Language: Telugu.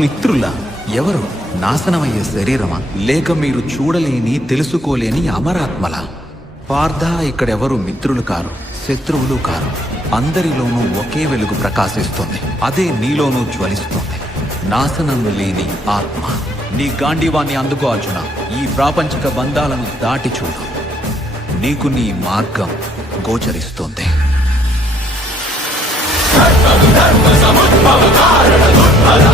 మిత్రులా? ఎవరు? నాశనమయ్యే శరీరమా, లేక మీరు చూడలేని తెలుసుకోలేని అమరాత్మలా? పార్థ, ఇక్కడెవరు మిత్రులు కారు, శత్రువులు కారు. అందరిలోనూ ఒకే వెలుగు ప్రకాశిస్తుంది. అదే నీలోనూ జ్వలిస్తుంది. నాశనం లేని ఆత్మ. నీ గాంధీవాన్ని అందుకో అర్జున. ఈ ప్రాపంచిక బంధాలను దాటి చూడు. నీకు నీ మార్గం గోచరిస్తుంది. ధర్మ సముద్భవ కారణ దుర్బల